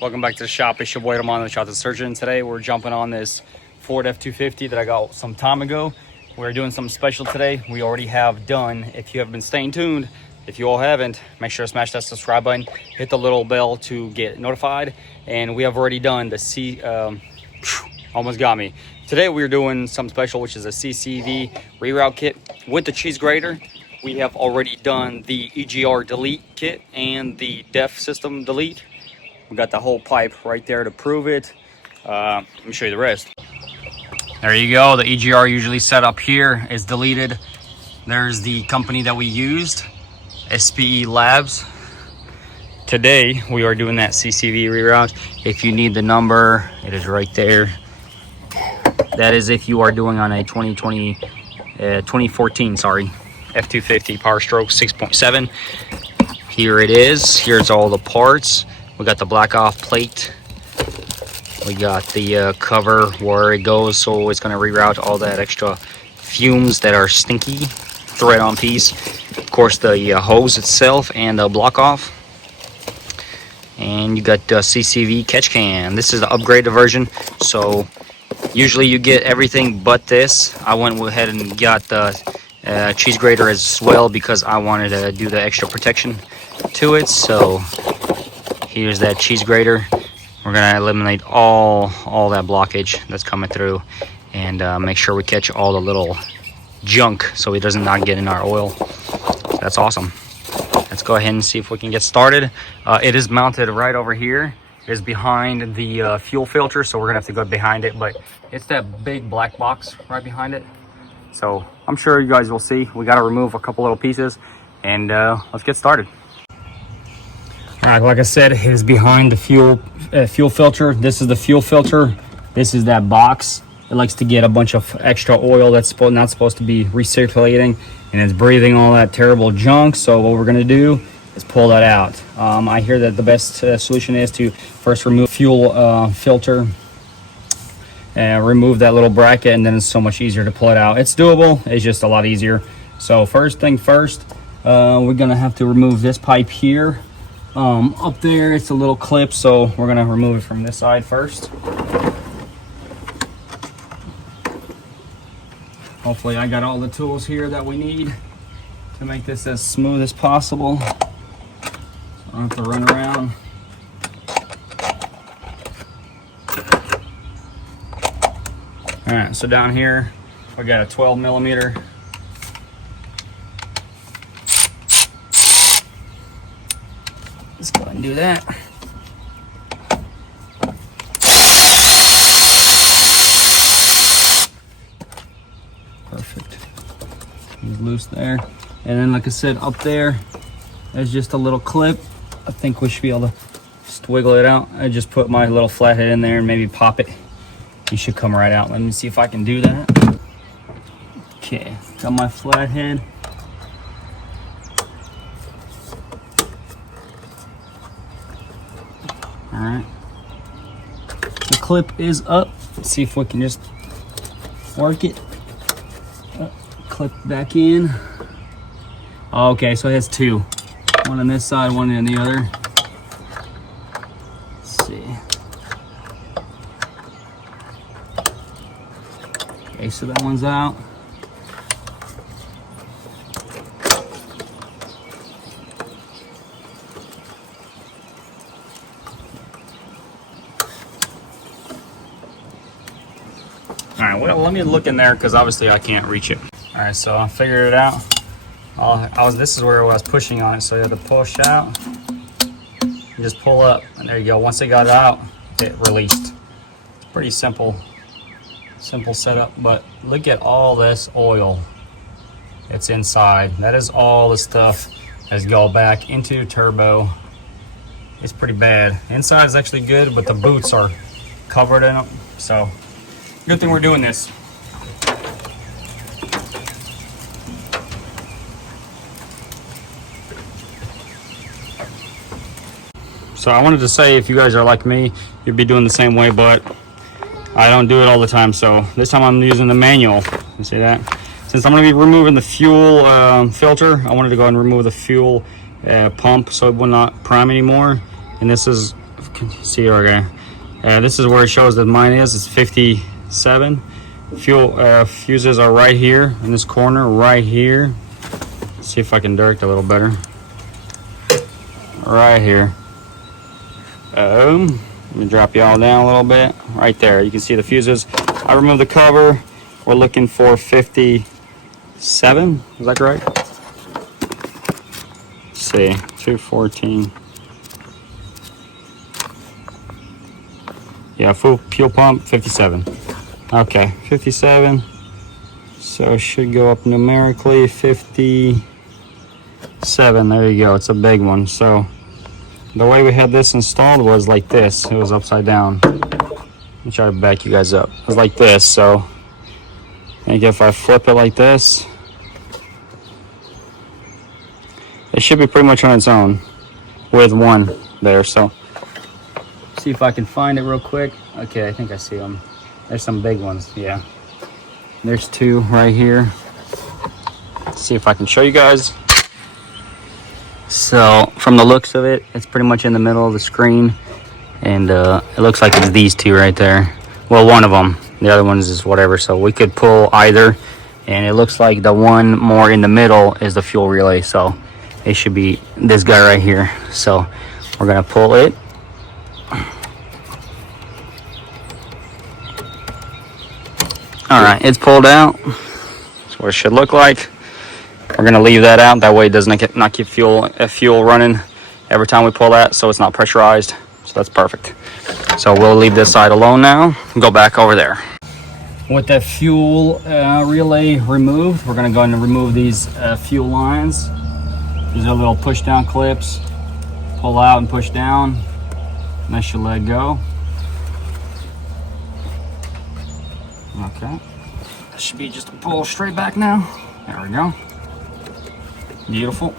Welcome back to the shop. It's your boy Romanovich out the surgeon. Today we're jumping on this Ford F-250 that I got some time ago. We're doing something special today. We already have done. If you have been staying tuned, if you all haven't, make sure to smash that subscribe button, hit the little bell to get notified. And we have already done the almost got me. Today we're doing something special, which is a CCV Reroute kit with the cheese grater. We have already done the EGR delete kit and the def system delete. We got the whole pipe right there to prove it. Let me show you the rest. There you go. The EGR usually set up here is deleted. There's the company that we used, SPE Labs. Today we are doing that CCV reroute. If you need the number, it is right there. That is if you are doing on a 2014, sorry, F-250 Powerstroke 6.7. Here it is. Here's all the parts. We got the black off plate. We got the cover where it goes, so it's going to reroute all that extra fumes that are stinky. Thread on piece. Of course, the hose itself and the block off. And you got the CCV catch can. This is the upgraded version, so usually you get everything but this. I went ahead and got the cheese grater as well because I wanted to do the extra protection to it. So here's that cheese grater. We're gonna eliminate all that blockage that's coming through and make sure we catch all the little junk so it doesn't not get in our oil. So that's awesome. Let's go ahead and see if we can get started. It is mounted right over here. It is behind the fuel filter, so we're gonna have to go behind it, but it's that big black box right behind it. So I'm sure you guys will see. We got to remove a couple little pieces and let's get started. All right, like I said, it is behind the fuel filter. This is the fuel filter. This is that box. It likes to get a bunch of extra oil that's not supposed to be recirculating, and it's breathing all that terrible junk. So what we're gonna do is pull that out. I hear that the best solution is to first remove fuel filter and remove that little bracket, and then it's so much easier to pull it out. It's doable, it's just a lot easier. So first thing first, we're gonna have to remove this pipe here. Up there it's a little clip, so we're gonna remove it from this side first. Hopefully I got all the tools here that we need to make this as smooth as possible, so I don't have to run around. All right, so down here we got a 12 millimeter. Let's go ahead and do that. Perfect. He's loose there. And then, like I said, up there, there's just a little clip. I think we should be able to just wiggle it out. I just put my little flathead in there and maybe pop it. You should come right out. Let me see if I can do that. Okay, got my flathead. All right, the clip is up. Let's see if we can just work it. Clip back in. Okay, so it has two. One on this side, one on the other. Let's see. Okay, so that one's out. All right, well, let me look in there because obviously I can't reach it. All right, so I figured it out. This is where I was pushing on it, so you have to push out and just pull up, and there you go. Once it got out, it released. It's pretty simple setup, but look at all this oil that's inside. That is all the stuff that's go back into turbo. It's pretty bad. Inside is actually good, but the boots are covered in them, so good thing we're doing this. So I wanted to say, if you guys are like me, you'd be doing the same way, but I don't do it all the time. So this time I'm using the manual. You see that? Since I'm going to be removing the fuel filter, I wanted to go ahead and remove the fuel pump so it will not prime anymore. And this is can see it right here. This is where it shows that mine is. It's 57. Fuel fuses are right here in this corner, right here. Let's see if I can direct a little better. Right here. Let me drop y'all down a little bit. Right there, you can see the fuses. I removed the cover. We're looking for 57. Is that correct? Let's see, 214. Yeah, full fuel pump, 57. Okay, 57. So it should go up numerically, 57. There you go, it's a big one. So the way we had this installed was like this. It was upside down. Let me try to back you guys up. It was like this, so I think if I flip it like this, it should be pretty much on its own with one there. So see if I can find it real quick. Okay, I think I see them. There's some big ones, yeah. There's two right here. Let's see if I can show you guys. So from the looks of it, it's pretty much in the middle of the screen, and it looks like it's these two right there. Well, one of them. The other one's is whatever. So we could pull either, and it looks like the one more in the middle is the fuel relay. So it should be this guy right here. So we're gonna pull it. All right, it's pulled out. That's what it should look like. We're gonna leave that out. That way it doesn't not keep fuel running every time we pull that, so it's not pressurized. So that's perfect. So we'll leave this side alone now and go back over there. With the fuel relay removed, we're gonna go ahead and remove these fuel lines. These are little push down clips. Pull out and push down, and that should let go. Okay, that should be just a pull straight back now. There we go. Beautiful.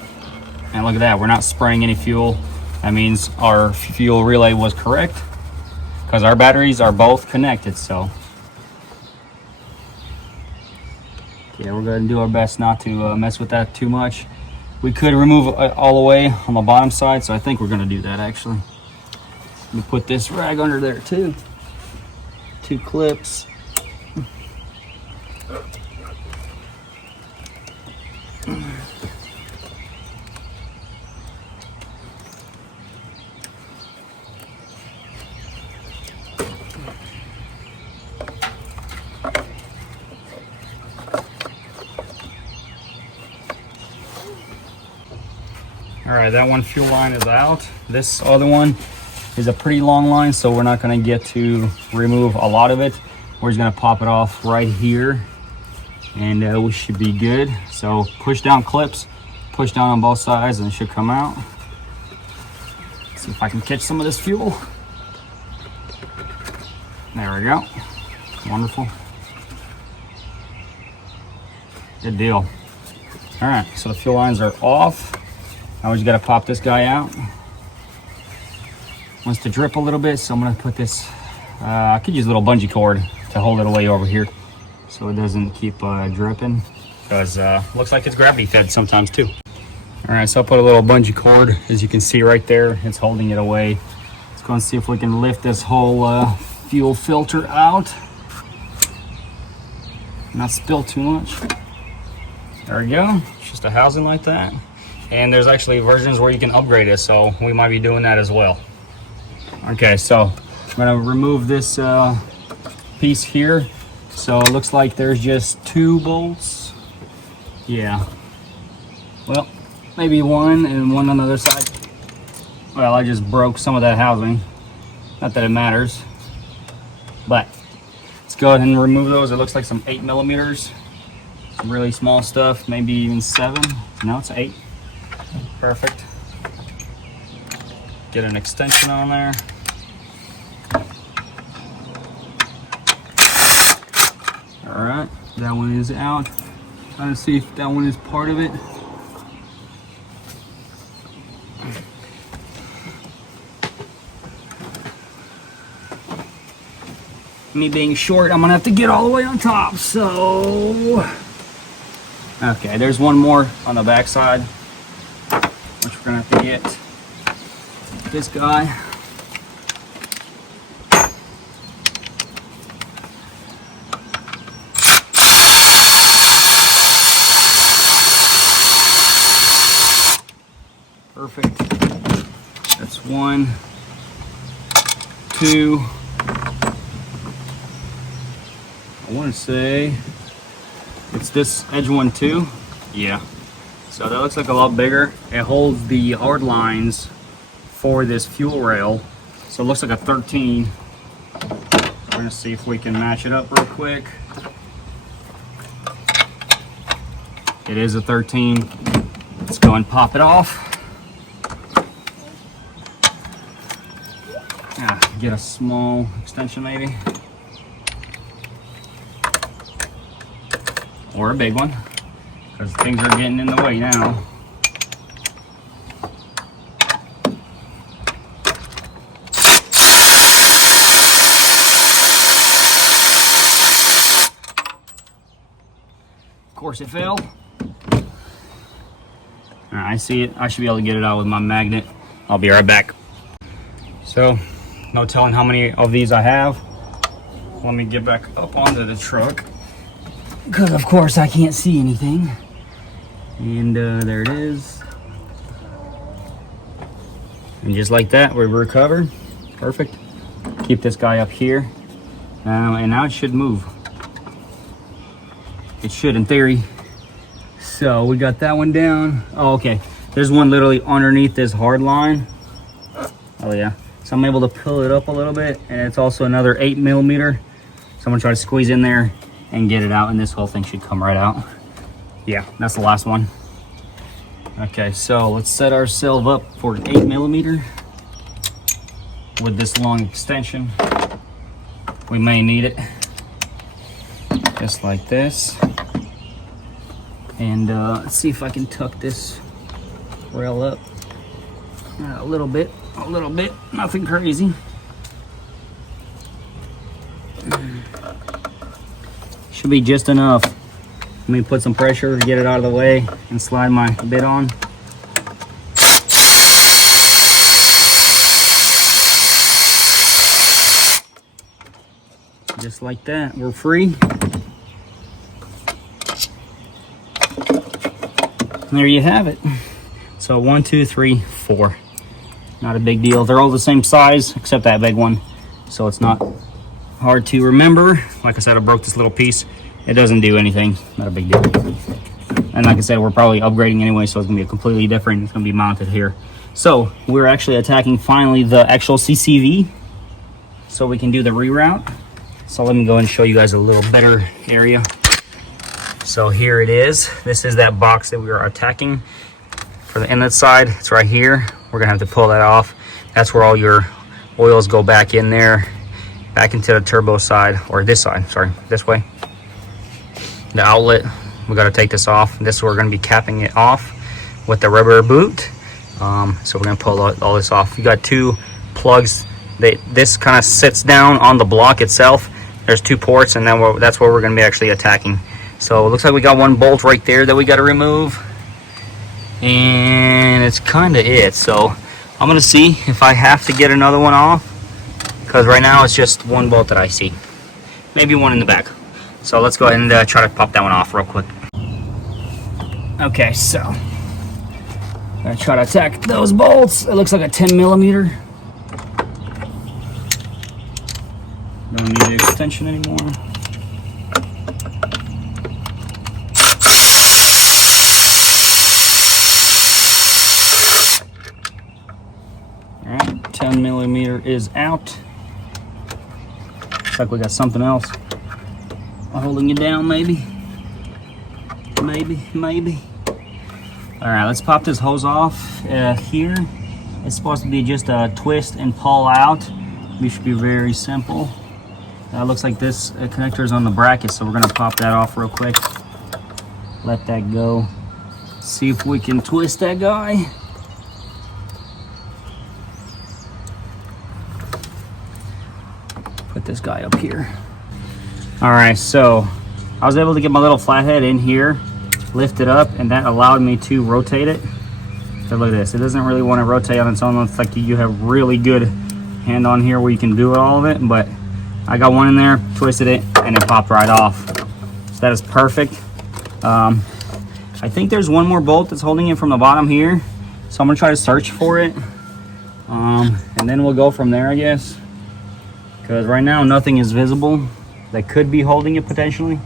And look at that, we're not spraying any fuel. That means our fuel relay was correct because our batteries are both connected. So yeah, we're going to do our best not to mess with that too much. We could remove it all the way on the bottom side, so I think we're going to do that actually. Let me put this rag under there too. Two clips. All right, that one fuel line is out. This other one is a pretty long line, so we're not gonna get to remove a lot of it. We're just gonna pop it off right here, and we should be good. So push down clips, push down on both sides, and it should come out. Let's see if I can catch some of this fuel. There we go. Wonderful. Good deal. All right, so the fuel lines are off. Now we just gotta pop this guy out. Wants to drip a little bit, so I'm gonna put this, I could use a little bungee cord to hold it away over here so it doesn't keep dripping, because looks like it's gravity fed sometimes too. All right, so I'll put a little bungee cord. As you can see right there, it's holding it away. Let's go and see if we can lift this whole fuel filter out. Not spill too much. There we go, it's just a housing like that. And there's actually versions where you can upgrade it, so we might be doing that as well. Okay, so I'm gonna remove this piece here. So it looks like there's just 2 bolts. Yeah. Well, maybe one and one on the other side. Well, I just broke some of that housing. Not that it matters. But let's go ahead and remove those. It looks like some 8mm. Some really small stuff, maybe even 7. No, it's 8. Perfect. Get an extension on there. All right, that one is out. Trying to see if that one is part of it. Me being short, I'm gonna have to get all the way on top, so. Okay, there's one more on the back side, which we're gonna have to get this guy. 1, 2. I want to say it's this edge one too. Yeah. So that looks like a lot bigger. It holds the hard lines for this fuel rail. So it looks like a 13. We're gonna see if we can match it up real quick. It is a 13. Let's go and pop it off. Get a small extension maybe. Or a big one, because things are getting in the way now. Of course it fell. All right, I see it. I should be able to get it out with my magnet. I'll be right back. So, no telling how many of these I have. Let me get back up onto the truck, because of course I can't see anything. And there it is. And just like that, we're recovered. Perfect. Keep this guy up here. And now it should move. It should, in theory. So we got that one down. Oh, okay. There's one literally underneath this hard line. Oh yeah. So I'm able to pull it up a little bit, and it's also another 8mm. So I'm gonna try to squeeze in there and get it out, and this whole thing should come right out. Yeah, that's the last one. Okay, so let's set ourselves up for an 8mm with this long extension. We may need it, just like this. And let's see if I can tuck this rail up a little bit, nothing crazy. Should be just enough. Let me put some pressure to get it out of the way and slide my bit on. Just like that, we're free. And there you have it. So 1, 2, 3, 4. Not a big deal. They're all the same size except that big one. So it's not hard to remember. Like I said, I broke this little piece. It doesn't do anything. Not a big deal. And like I said, we're probably upgrading anyway, so it's gonna be a completely different. It's gonna be mounted here. So we're actually attacking finally the actual CCV, so we can do the reroute. So let me go and show you guys a little better area. So here it is. This is that box that we are attacking. For the inlet side, it's right here. We're gonna have to pull that off. That's where all your oils go back in there, back into the turbo side, or this side, sorry, this way. The outlet, we got to take this off. This is where we're going to be capping it off with the rubber boot. So we're going to pull all this off. You got 2 plugs. This kind of sits down on the block itself. There's 2 ports, and then that's where we're going to be actually attacking. So it looks like we got 1 bolt right there that we got to remove, and it's kind of it. So I'm going to see if I have to get another one off, because right now it's just 1 bolt that I see, maybe 1 in the back. So let's go ahead and try to pop that one off real quick. Okay, so I'm gonna try to attack those bolts. It looks like a 10mm. Don't need the extension anymore. All right, 10mm is out. Looks like we got something else holding you down, maybe. All right, let's pop this hose off here. It's supposed to be just a twist and pull out. It should be very simple. Looks like this connector is on the bracket, so we're gonna pop that off real quick. Let that go. See if we can twist that guy. Put this guy up here. All right, so I was able to get my little flathead in here, lift it up, and that allowed me to rotate it. So look at this, it doesn't really want to rotate on its own. It's like you have really good hand on here where you can do all of it, but I got one in there, twisted it, and it popped right off. So that is perfect. I think there's 1 more bolt that's holding it from the bottom here, so I'm gonna try to search for it. And then we'll go from there, I guess, because right now nothing is visible that could be holding it potentially.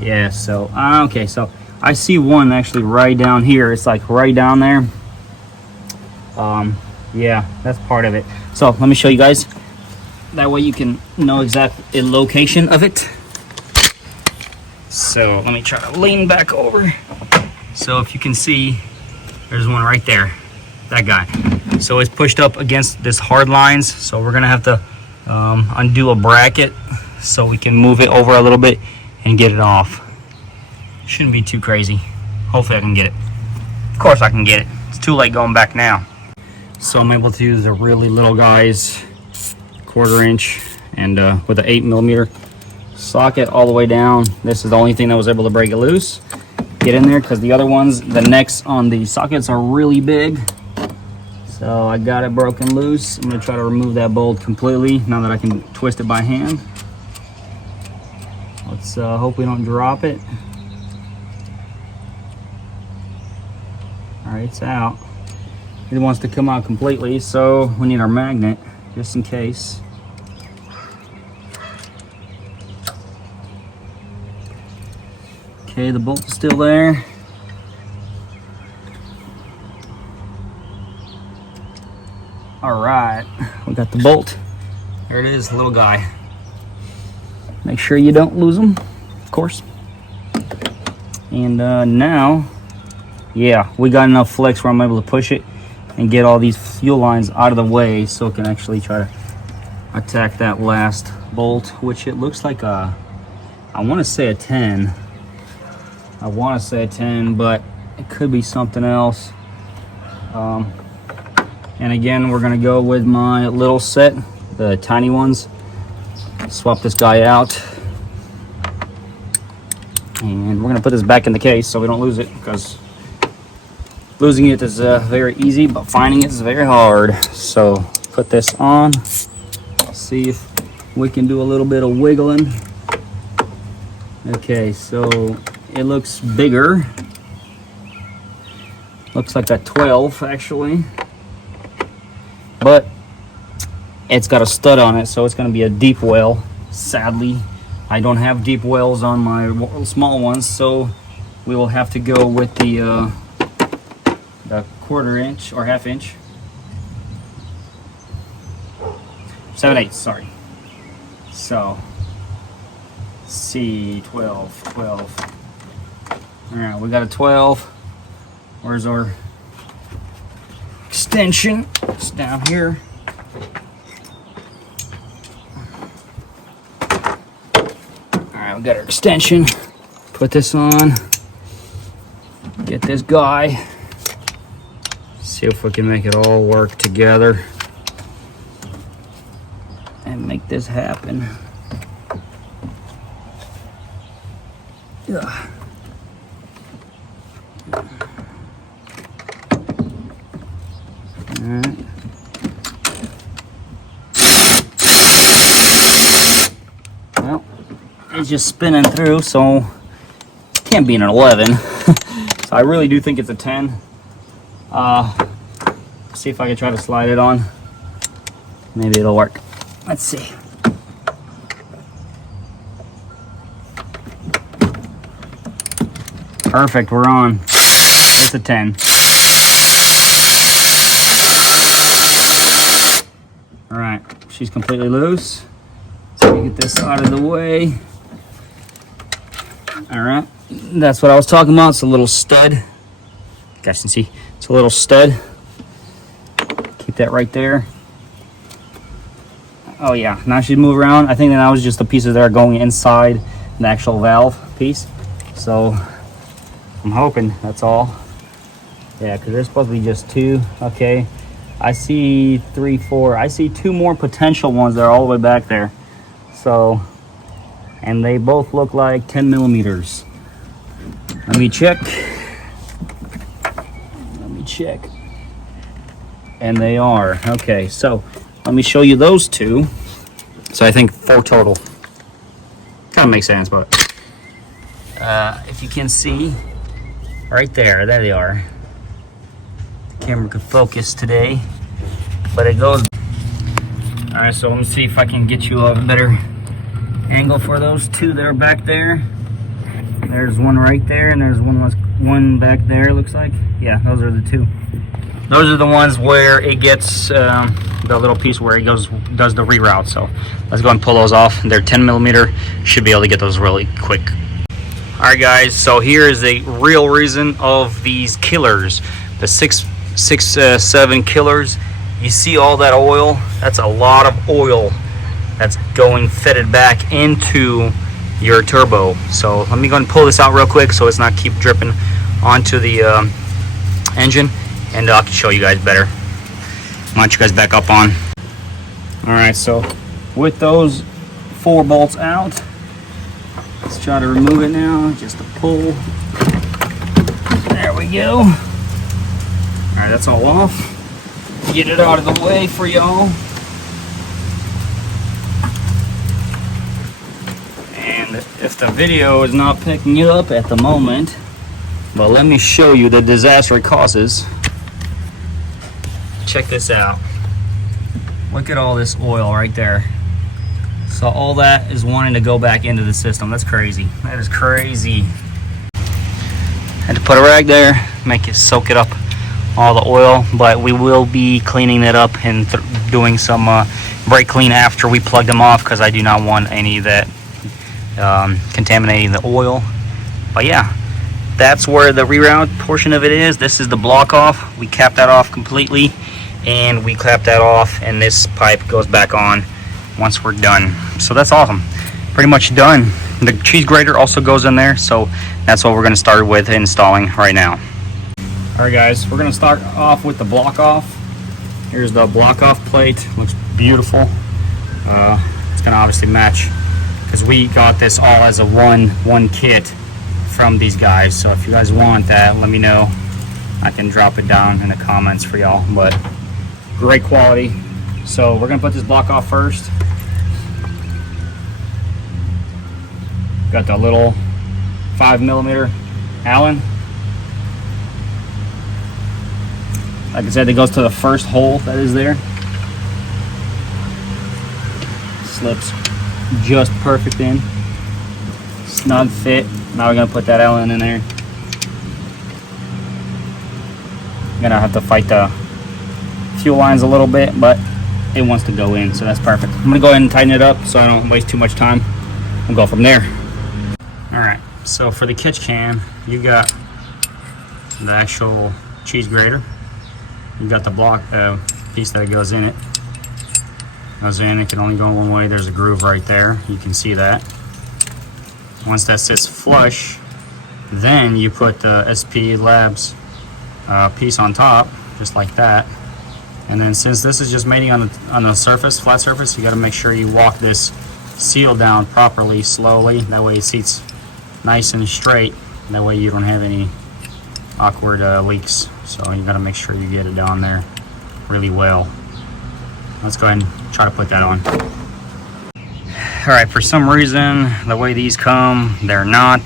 Yeah, so okay, so I see one actually right down here. It's like right down there. Yeah, that's part of it. So let me show you guys. That way you can know exactly the location of it. So let me try to lean back over. So if you can see, there's one right there, that guy. So it's pushed up against this hard lines. So we're gonna have to undo a bracket so we can move it over a little bit and get it off. Shouldn't be too crazy. Hopefully I can get it. Of course I can get it. It's too late going back now. So I'm able to use the really little guys, 1/4 inch, and with an 8mm socket all the way down. This is the only thing that was able to break it loose. Get in there, because the other ones, the necks on the sockets are really big. So I got it broken loose. I'm gonna try to remove that bolt completely now that I can twist it by hand. Let's hope we don't drop it. All right, it's out. It wants to come out completely, so we need our magnet just in case. Okay, the bolt is still there. All right, we got the bolt. There it is, little guy. Make sure you don't lose them, of course. And now, yeah, we got enough flex where I'm able to push it and get all these fuel lines out of the way so it can actually try to attack that last bolt, which it looks like a, I want to say a 10. I want to say a 10, but it could be something else. And again, we're gonna go with my little set, the tiny ones. Swap this guy out. And we're gonna put this back in the case so we don't lose it, because losing it is very easy, but finding it is very hard. So put this on. I'll see if we can do a little bit of wiggling. Okay, so it looks bigger. Looks like a 12 actually. But it's got a stud on it, so it's going to be a deep well. Sadly, I don't have deep wells on my small ones, so we will have to go with the 1/4 inch or 1/2 inch. 7/8, sorry. So, C 12. All right, we got a 12. Where's our extension? It's down here. Alright, we got our extension. Put this on. Get this guy. See if we can make it all work together and make this happen. Ugh. Alright. Well, it's just spinning through, so it can't be an 11. So I really do think it's a 10. See if I can try to slide it on. Maybe it'll work. Let's see. Perfect, we're on. It's a 10. All right, she's completely loose. So we get this out of the way. All right, that's what I was talking about. It's a little stud. You guys can see, it's a little stud. Keep that right there. Oh yeah, now she's moving around. I think that was just the pieces that are going inside the actual valve piece. So I'm hoping that's all. Yeah, because there's supposed to be just 2. Okay. I see 3, 4. I see 2 more potential ones that are all the way back there. So, and they both look like 10 millimeters. Let me check. And they are. Okay, so let me show you those 2. So I think 4 total. Kind of makes sense, but if you can see right there they are. Camera could focus today, but it goes. All right, so let me see if I can get you a better angle for those two that are back there. There's one right there, and there's one back there, looks like. Yeah, those are the two. Those are the ones where it gets the little piece where it does the reroute. So let's go and pull those off. They're 10mm. Should be able to get those really quick. All right, guys. So here is the real reason of these killers, the 6.7 killers. You see all that oil? That's a lot of oil that's going fitted back into your turbo. So let me go and pull this out real quick so it's not keep dripping onto the engine, and I can show you guys better. I want you guys back up on. All right, so with those 4 bolts out, let's try to remove it now. Just a pull. There we go. All right, that's all off. Get it out of the way for y'all. And if the video is not picking it up at the moment, but let me show you the disaster it causes. Check this out. Look at all this oil right there. So all that is wanting to go back into the system. That's crazy. That is crazy. Had to put a rag there, make it soak it up, all the oil, but we will be cleaning it up and doing some brake clean after we plug them off, because I do not want any of that contaminating the oil. But yeah, that's where the reroute portion of it is. This is the block off. We cap that off completely, and we clap that off, and this pipe goes back on once we're done. So that's awesome. Pretty much done. The cheese grater also goes in there, so that's what we're going to start with installing right now. All right, guys, we're going to start off with the block off. Here's the block off plate. Looks beautiful. It's going to obviously match, because we got this all as a one kit from these guys. So if you guys want that, let me know. I can drop it down in the comments for y'all. But great quality. So we're gonna put this block off first. Got the little 5mm Allen. Like I said, it goes to the first hole that is there. Slips just perfect in. Snug fit. Now we're gonna put that Allen in there. Gonna have to fight the fuel lines a little bit, but it wants to go in, so that's perfect. I'm gonna go ahead and tighten it up so I don't waste too much time. We'll go from there. All right, so for the catch can, you got the actual cheese grater. You got the block piece that goes in it. Goes in, it can only go one way. There's a groove right there. You can see that. Once that sits flush, then you put the SP Labs piece on top, just like that. And then since this is just mating on the surface, flat surface, you got to make sure you walk this seal down properly, slowly. That way it seats nice and straight. That way you don't have any awkward leaks. So you got to make sure you get it down there really well. Let's go ahead and try to put that on. All right, for some reason, the way these come, they're not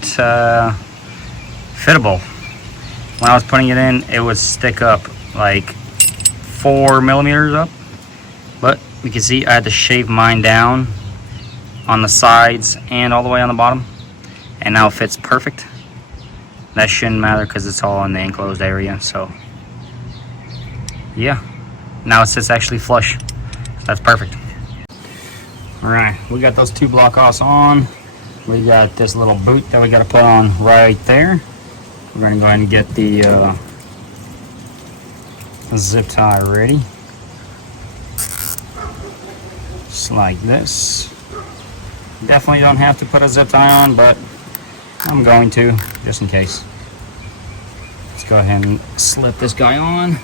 fittable. When I was putting it in, it would stick up like 4mm up, but you can see I had to shave mine down on the sides and all the way on the bottom, and now it fits perfect. That shouldn't matter because it's all in the enclosed area. So yeah, now it sits actually flush. That's perfect. All right, we got those 2 block offs on. We got this little boot that we got to put on right there. We're going to go ahead and get the zip tie ready. Just like this. Definitely don't have to put a zip tie on, but I'm going to, just in case. Let's go ahead and slip this guy on.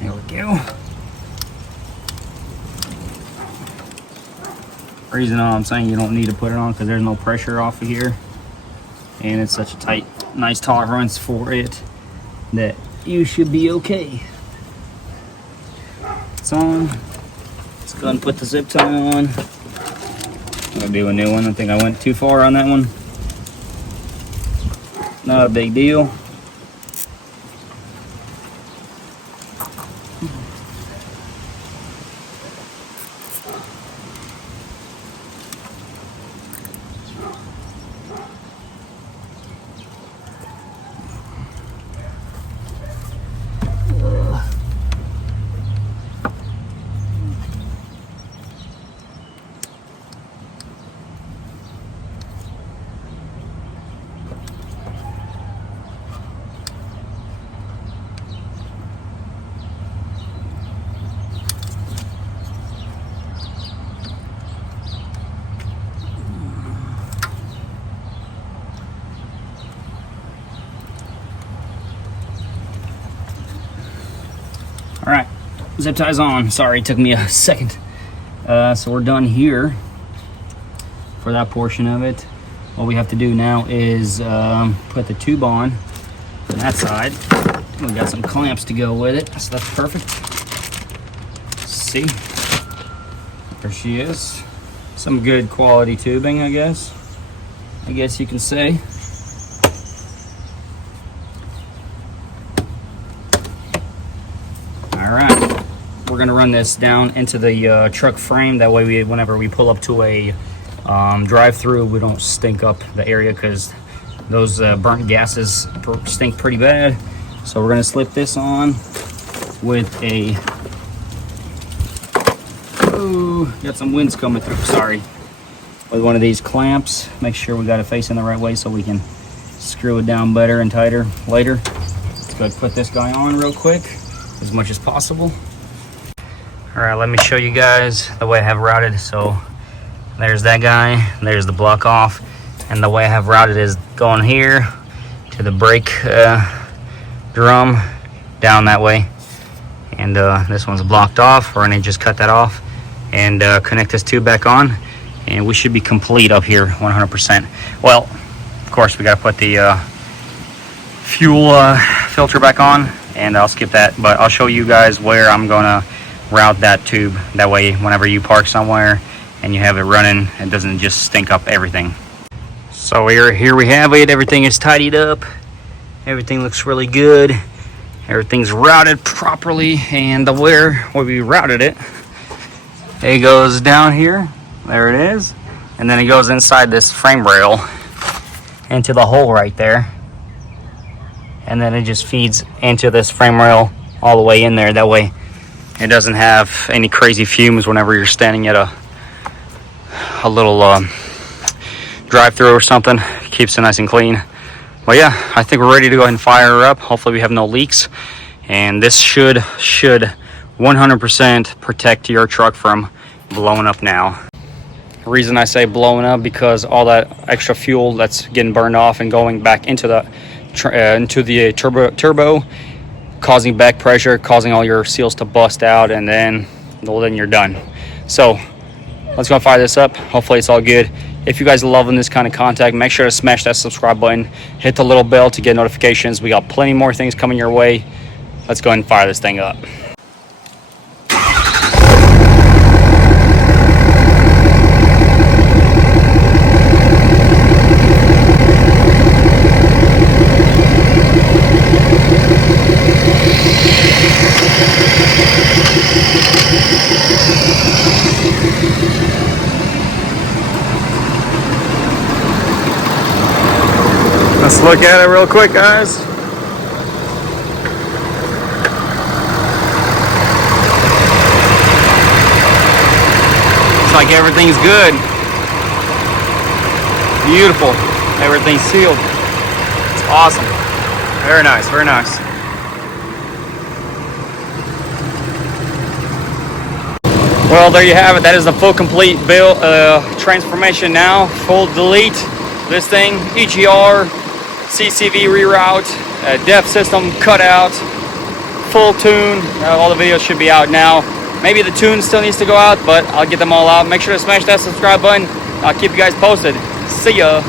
There we go. Reason I'm saying you don't need to put it on because there's no pressure off of here, and it's such a tight, nice tolerance for it that you should be okay. It's on. Let's go ahead and put the zip tie on. I'm gonna do a new one. I think I went too far on that one. Not a big deal. All right, zip tie's on. Sorry, it took me a second. So we're done here for that portion of it. What we have to do now is put the tube on that side. We got some clamps to go with it, so that's perfect. See, there she is. Some good quality tubing, I guess you can say. Alright, we're going to run this down into the truck frame. That way, whenever we pull up to a drive-through, we don't stink up the area because those burnt gases stink pretty bad. So we're going to slip this on with a... Ooh, got some winds coming through, sorry. With one of these clamps. Make sure we got it facing the right way so we can screw it down better and tighter later. Let's go ahead and put this guy on real quick, as much as possible. All right, let me show you guys the way I have routed. So there's that guy, there's the block off, and the way I have routed is going here to the brake drum down that way, and this one's blocked off. We're gonna just cut that off and connect this tube back on, and we should be complete up here 100%. Well, of course we got to put the fuel filter back on, and I'll skip that, but I'll show you guys where I'm gonna route that tube. That way, whenever you park somewhere and you have it running, it doesn't just stink up everything. So here we have it. Everything is tidied up. Everything looks really good. Everything's routed properly, and where we routed it, it goes down here. There it is, and then it goes inside this frame rail into the hole right there. And then it just feeds into this frame rail all the way in there. That way it doesn't have any crazy fumes whenever you're standing at a little drive-through or something. Keeps it nice and clean. But yeah, I think we're ready to go ahead and fire her up. Hopefully we have no leaks, and this should 100% protect your truck from blowing up now. The reason I say blowing up, because all that extra fuel that's getting burned off and going back into the turbo, causing back pressure, causing all your seals to bust out, and then you're done. So let's go fire this up. Hopefully it's all good. If you guys are loving this kind of content, make sure to smash that subscribe button, hit the little bell to get notifications. We got plenty more things coming your way. Let's go ahead and fire this thing up. Let's look at it real quick, guys. Looks like everything's good. Beautiful. Everything's sealed. It's awesome. Very nice, very nice. Well, there you have it. That is the full complete build transformation now. Full delete. This thing, EGR, CCV Reroute, DEF system cutout, full tune. All the videos should be out now. Maybe the tune still needs to go out, but I'll get them all out. Make sure to smash that subscribe button. I'll keep you guys posted. See ya.